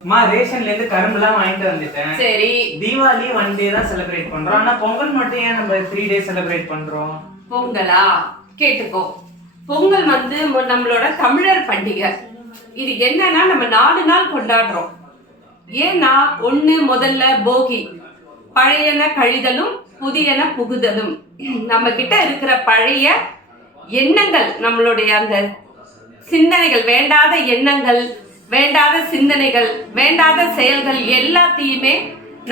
மா ரேஷன்ல இருந்து கரும்புலாம் வாங்கிட்டு வந்துட்டேன். சரி. தீபாவளி 1 டே தான் செலிப்ரேட் பண்றோம். ஆனா பொங்கல் மட்டும் ஏன் நம்ம 3 டேஸ் செலிப்ரேட் பண்றோம்? பொங்கலா கேட்டுக்கோ. பொங்கல் வந்து நம்மளோட தமிழர் பண்டிகை. இது என்னன்னா நம்ம 4 நாள் கொண்டாடுறோம். ஏன்னா முதல்ல போகி, பழையன கழிதலும் புதியன புகுதலும். நம்ம கிட்ட இருக்கிற பழைய எண்ணங்கள், நம்மளுடைய அந்த சிந்தனைகள், வேண்டாத எண்ணங்கள், வேண்டாத சிந்தனைகள், வேண்டாத செயல்கள் எல்லாத்தையுமே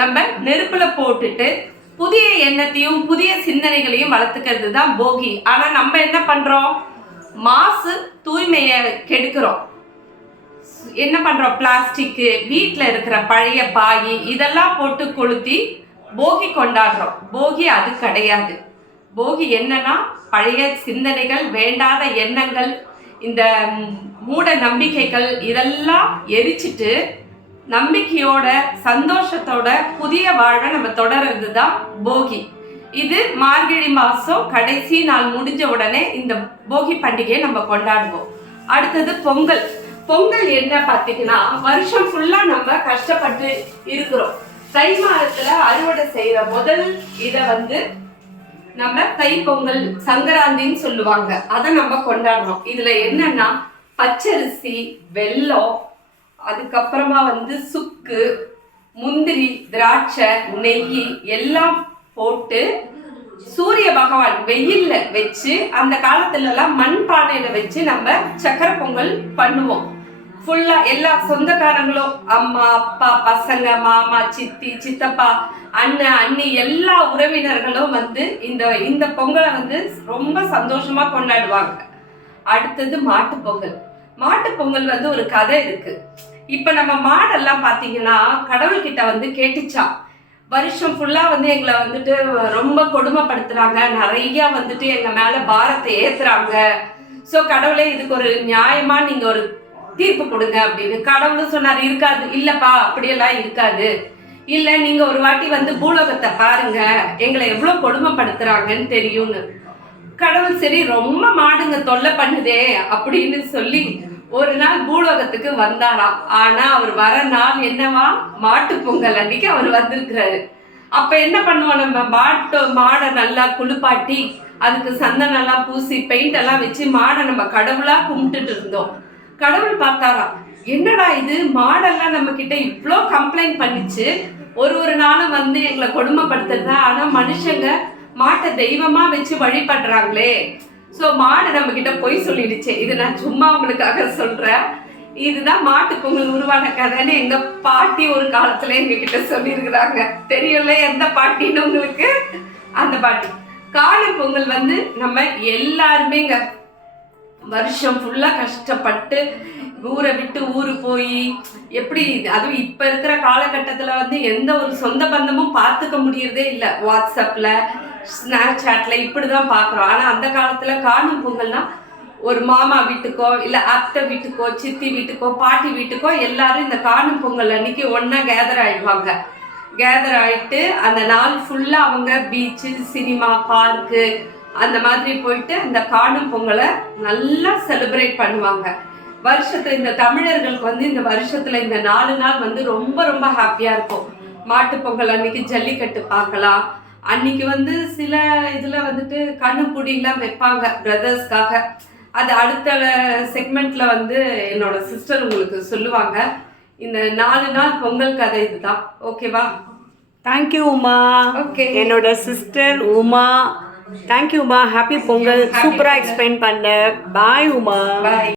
நம்ம நெருப்புல போட்டுட்டு புதிய எண்ணத்தையும் புதிய சிந்தனைகளையும் வளர்த்துக்கிறது தான் போகி. ஆனா நம்ம என்ன பண்றோம்? மாசு, தூய்மையை கெடுக்கிறோம். என்ன பண்றோம்? பிளாஸ்டிக், வீட்டுல இருக்கிற பழைய பாய் இதெல்லாம் போட்டு கொளுத்தி போகி கொண்டாடுறோம். போகி அது கிடையாது. போகி என்னன்னா பழைய சிந்தனைகள், வேண்டாத எண்ணங்கள், இந்த மூட நம்பிக்கைகள் இதெல்லாம் எரிச்சிட்டு நம்பிக்கையோட சந்தோஷத்தோட புதிய வாழ்வை நம்ம தொடர்றது தான் போகி. இது மார்கழி மாசம் கடைசி நாள் முடிஞ்ச உடனே இந்த போகி பண்டிகையை நம்ம கொண்டாடுவோம். அடுத்தது பொங்கல். பொங்கல் என்ன பார்த்தீங்கன்னா, வருஷம் ஃபுல்லா நம்ம கஷ்டப்பட்டு இருக்கிறோம். தை மாதத்துல அறுவடை செய்யற முதல் இதை வந்து நம்ம தை பொங்கல், சங்கராந்தின்னு சொல்லுவாங்க. அதை நம்ம கொண்டாடுறோம். இதுல என்னன்னா பச்சரிசி, வெல்லம், அதுக்கப்புறமா வந்து சுக்கு, முந்திரி, திராட்சை, நெய் எல்லாம் போட்டு சூரிய பகவான் வெயில்ல வச்சு, அந்த காலத்துல எல்லாம் மண் பானையில வச்சு நம்ம சக்கரை பொங்கல் பண்ணுவோம். ஃபுல்லா எல்லா சொந்தக்காரங்களும், அம்மா, அப்பா, பசங்க, மாமா, சித்தி, சித்தப்பா, அண்ணன், அண்ணி எல்லா உறவினர்களும் வந்து இந்த பொங்கலை வந்து ரொம்ப சந்தோஷமா கொண்டாடுவாங்க. அடுத்தது மாட்டு பொங்கல். மாட்டு பொங்கல் வந்து ஒரு கதை இருக்கு. இப்ப நம்ம மாடெல்லாம் பாத்தீங்கன்னா கடவுள்கிட்ட வந்து கேட்டுச்சான், வருஷம் ஃபுல்லா வந்து எங்களை வந்துட்டு ரொம்ப கொடுமைப்படுத்துறாங்க, நிறைய வந்துட்டு எங்க மேல பாரத்தை ஏத்துறாங்க. சோ கடவுளே இதுக்கு ஒரு நியாயமா நீங்க ஒரு தீர்ப்பு கொடுங்க அப்படின்னு. கடவுளும் சொன்னார், இருக்காது, இல்லப்பா அப்படியெல்லாம் இருக்காது, இல்ல நீங்க ஒரு வாட்டி வந்து பூலோகத்தை பாருங்க, எங்களை எவ்வளவு கொடுமைப்படுத்துறாங்கன்னு தெரியும்னு. கடவுள் சரி ரொம்ப மாடுங்க தொல்லை பண்ணுதே அப்படின்னு சொல்லி ஒரு நாள் பூலோகத்துக்கு வந்தாராம். ஆனா அவர் வர நாள் என்னவா? மாட்டு பொங்கல் அன்னைக்கு அவர் வந்திருக்கிறாரு. அப்ப என்ன பண்ணுவோம்? நம்ம மாடை நல்லா குளிப்பாட்டி அதுக்கு சந்தனம் எல்லாம் பூசி பெயிண்ட் எல்லாம் வச்சு மாடை நம்ம கடவுளா கும்பிட்டுட்டு இருந்தோம். கடவுள் பார்த்தாராம், என்னடா இது, மாடெல்லாம் நம்ம கிட்ட இவ்வளோ கம்ப்ளைண்ட் பண்ணிச்சு, ஒரு நாளும் வந்து எங்களை கொடுமைப்படுத்துறதா, ஆனா மனுஷங்க மாட்டை தெய்வமா வச்சு வழிபடுறாங்களே. ஸோ மாடு நம்ம கிட்ட பொய் சொல்லிடுச்சு. இது நான் சும்மா உங்களுக்காக சொல்றேன். இதுதான் மாட்டு பொங்கல் உருவான கதைன்னு எங்க பாட்டி ஒரு காலத்துல எங்க கிட்ட சொல்லியிருக்கிறாங்க. தெரியல எந்த பாட்டின்னு உங்களுக்கு? அந்த பாட்டி. காணும் பொங்கல் வந்து நம்ம எல்லாருமேங்க வருஷம் ஃபுல்லா கஷ்டப்பட்டு ஊரை விட்டு ஊரு போய், எப்படி அதுவும் இப்ப இருக்கிற காலகட்டத்துல வந்து எந்த ஒரு சொந்த பந்தமும் பார்த்துக்க முடியறதே இல்லை. வாட்ஸ்அப்ல, ஸ்னாப் சாட்ல இப்படிதான் பாக்குறோம். ஆனா அந்த காலத்துல காணும் பொங்கல்னா ஒரு மாமா வீட்டுக்கோ, இல்ல அத்தை வீட்டுக்கோ, சித்தி வீட்டுக்கோ, பாட்டி வீட்டுக்கோ எல்லாரும் இந்த காணும் பொங்கல் அன்னைக்கு ஒன்னா கேதர் ஆயிடுவாங்க. கேதர் ஆயிட்டு அந்த நாள் ஃபுல்லா அவங்க பீச்சு, சினிமா, பார்க்கு அந்த மாதிரி போயிட்டு அந்த காணும் பொங்கலை நல்லா செலிப்ரேட் பண்ணுவாங்க. வருஷத்துல இந்த தமிழர்களுக்கு வந்து இந்த வருஷத்துல இந்த 4 நாள் வந்து ரொம்ப ரொம்ப ஹாப்பியா இருக்கும். மாட்டு பொங்கல் அன்னைக்கு ஜல்லிக்கட்டு பார்க்கலாம். அன்னைக்கு வந்து சில இதுல வந்துட்டு கண்ணுப்புடிலாம் வைப்பாங்க பிரதர்ஸ்க்காக. அது அடுத்த செக்மெண்ட்ல வந்து என்னோட சிஸ்டர் உங்களுக்கு சொல்லுவாங்க. இந்த 4 நாள் பொங்கல் கதை இதுதான். ஓகேவா? தேங்க்யூ உமா. ஓகே, என்னோட sister Uma. Thank you Uma. Happy Pongal. சூப்பரா எக்ஸ்பிளைன் பண்ண. பாய் உமா. பாய்.